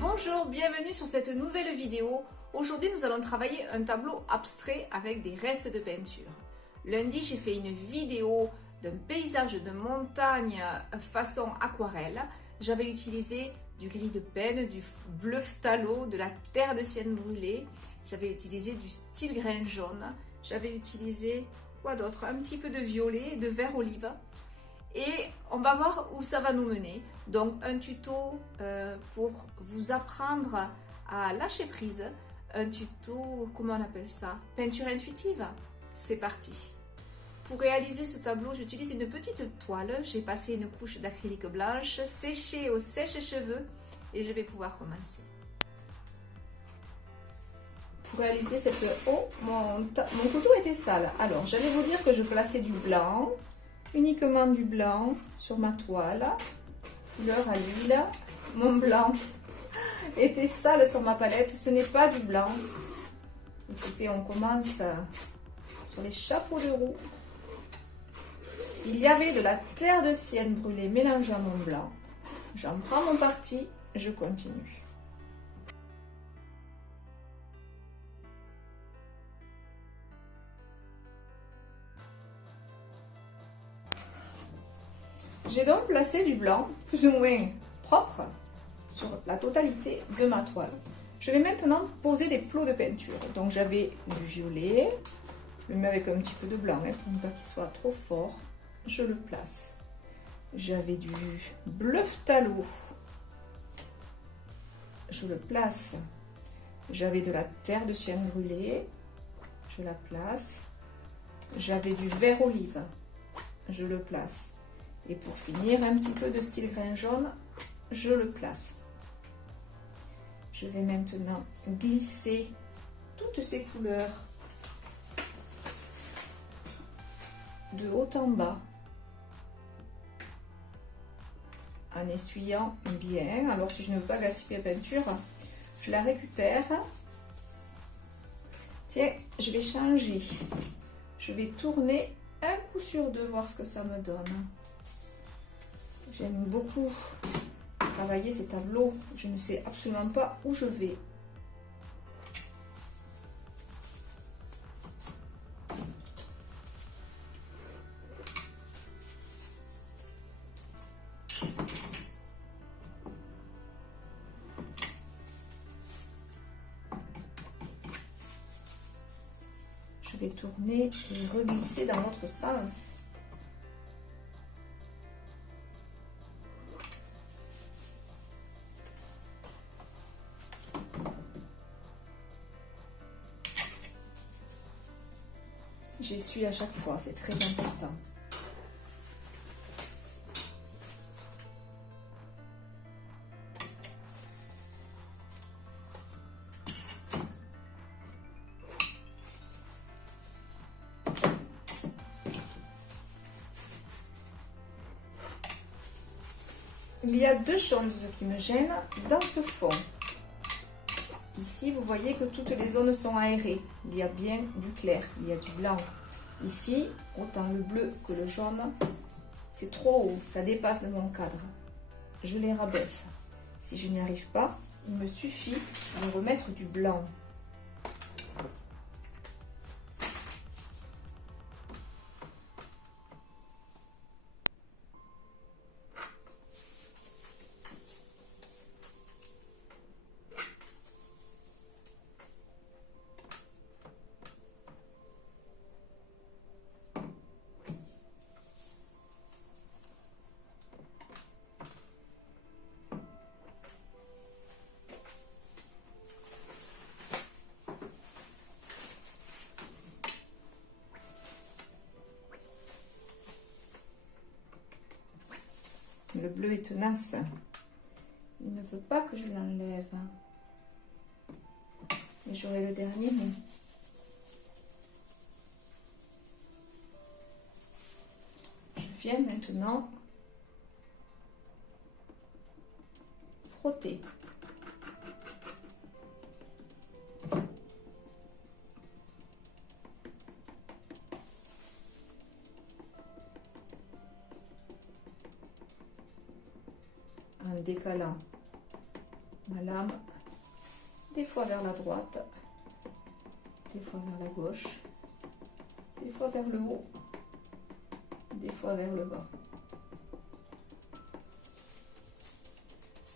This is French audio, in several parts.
Bonjour, bienvenue sur cette nouvelle vidéo. Aujourd'hui, nous allons travailler un tableau abstrait avec des restes de peinture. Lundi, j'ai fait une vidéo d'un paysage de montagne façon aquarelle. J'avais utilisé du gris de Penne, du bleu phthalo, de la terre de sienne brûlée. J'avais utilisé du style grain jaune. J'avais utilisé, quoi d'autre? Un petit peu de violet, de vert olive. Et on va voir où ça va nous mener. Donc un tuto pour vous apprendre à lâcher prise. Un tuto, comment on appelle ça? Peinture intuitive. C'est parti. Pour réaliser ce tableau, j'utilise une petite toile. J'ai passé une couche d'acrylique blanche séchée au sèche-cheveux et je vais pouvoir commencer. Pour réaliser cette... Oh, mon couteau était sale. Alors, j'allais vous dire que je plaçais du blanc. Uniquement du blanc sur ma toile, couleur à l'huile. Mon blanc était sale sur ma palette, ce n'est pas du blanc. Écoutez, on commence sur les chapeaux de roue. Il y avait de la terre de sienne brûlée mélangée à mon blanc. J'en prends mon parti, je continue. J'ai donc placé du blanc, plus ou moins propre, sur la totalité de ma toile. Je vais maintenant poser des plots de peinture. Donc j'avais du violet, je le mets avec un petit peu de blanc, pour ne pas qu'il soit trop fort. Je le place. J'avais du bleu phthalo, je le place. J'avais de la terre de sienne brûlée, je la place. J'avais du vert olive, je le place. Et pour finir, un petit peu de style grain jaune, je le place. Je vais maintenant glisser toutes ces couleurs de haut en bas en essuyant bien. Alors si je ne veux pas gaspiller la peinture, je la récupère. Tiens, je vais changer. Je vais tourner un coup sur deux, voir ce que ça me donne. J'aime beaucoup travailler ces tableaux. Je ne sais absolument pas où je vais. Je vais tourner et reglisser dans l'autre sens. J'essuie à chaque fois, c'est très important. Il y a deux choses qui me gênent dans ce fond. Ici, vous voyez que toutes les zones sont aérées. Il y a bien du clair, il y a du blanc. Ici, autant le bleu que le jaune, c'est trop haut, ça dépasse de mon cadre. Je les rabaisse. Si je n'y arrive pas, il me suffit de remettre du blanc. Le bleu est tenace. Il ne veut pas que je l'enlève. Et j'aurai le dernier mot. Je viens maintenant frotter. En décalant ma lame, des fois vers la droite, des fois vers la gauche, des fois vers le haut, des fois vers le bas.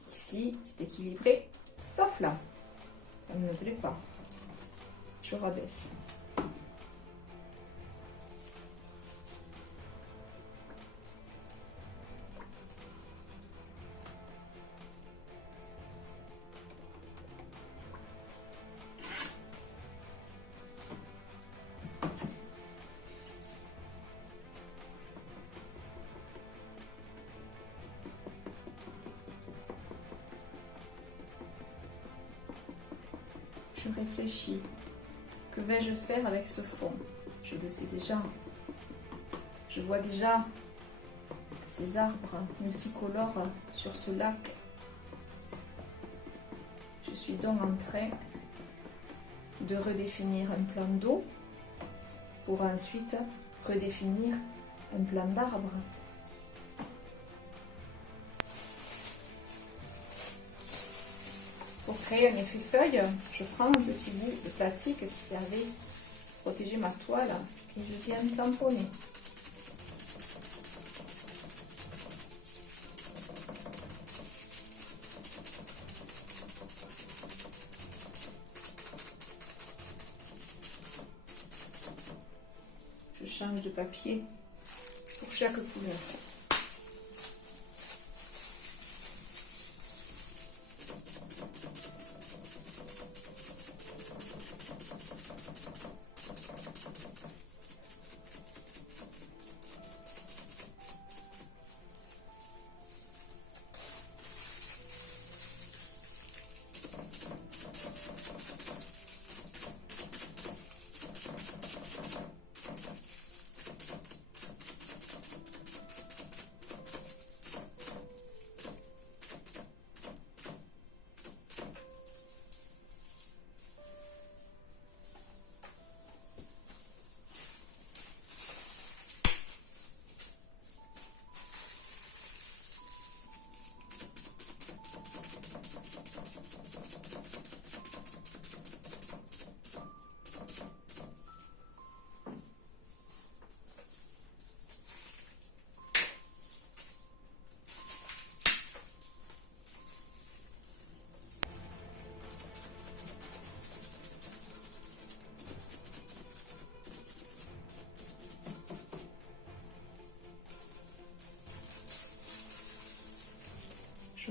Ici, c'est équilibré, sauf là. Ça ne me plaît pas. Je rabaisse. Je réfléchis. Que vais-je faire avec ce fond? Je le sais déjà. Je vois déjà ces arbres multicolores sur ce lac. Je suis donc en train de redéfinir un plan d'eau pour ensuite redéfinir un plan d'arbre. Pour créer un effet feuille, je prends un petit bout de plastique qui servait à protéger ma toile et je viens tamponner. Je change de papier pour chaque couleur.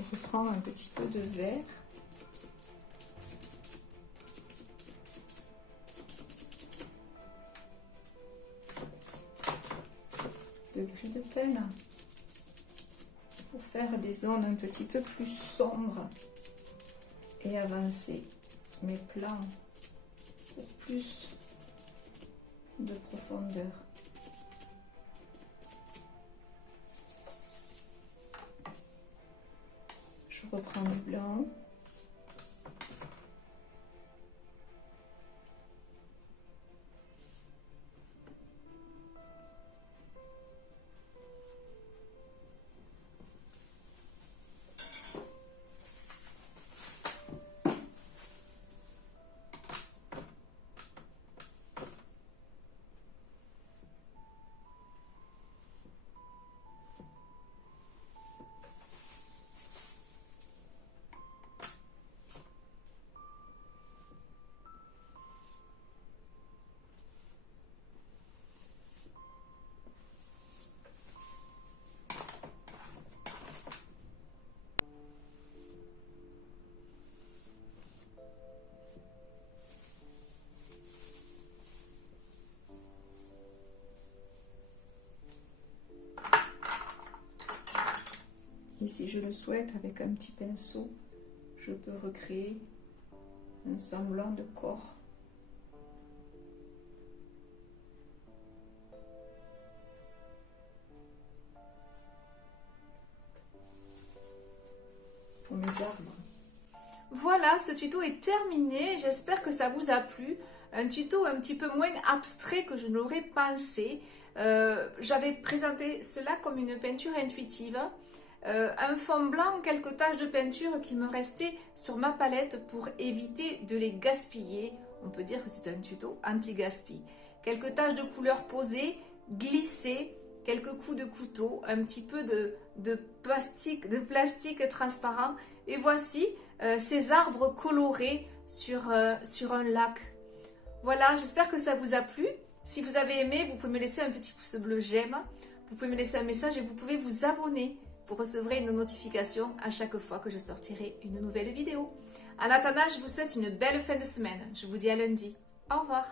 Je reprends un petit peu de vert. De gris de peine. Pour faire des zones un petit peu plus sombres et avancer mes plans pour plus de profondeur. Je reprends du blanc. Et si je le souhaite, avec un petit pinceau, je peux recréer un semblant de corps. Pour mes arbres. Voilà, ce tuto est terminé. J'espère que ça vous a plu. Un tuto un petit peu moins abstrait que je n'aurais pensé. J'avais présenté cela comme une peinture intuitive. un fond blanc, quelques taches de peinture qui me restaient sur ma palette pour éviter de les gaspiller. On peut dire que c'est un tuto anti-gaspi. Quelques taches de couleur posées, glissées, quelques coups de couteau, un petit peu de plastique transparent. Et voici ces arbres colorés sur un lac. Voilà, j'espère que ça vous a plu. Si vous avez aimé, vous pouvez me laisser un petit pouce bleu j'aime. Vous pouvez me laisser un message et vous pouvez vous abonner. Vous recevrez une notification à chaque fois que je sortirai une nouvelle vidéo. En attendant, je vous souhaite une belle fin de semaine. Je vous dis à lundi. Au revoir.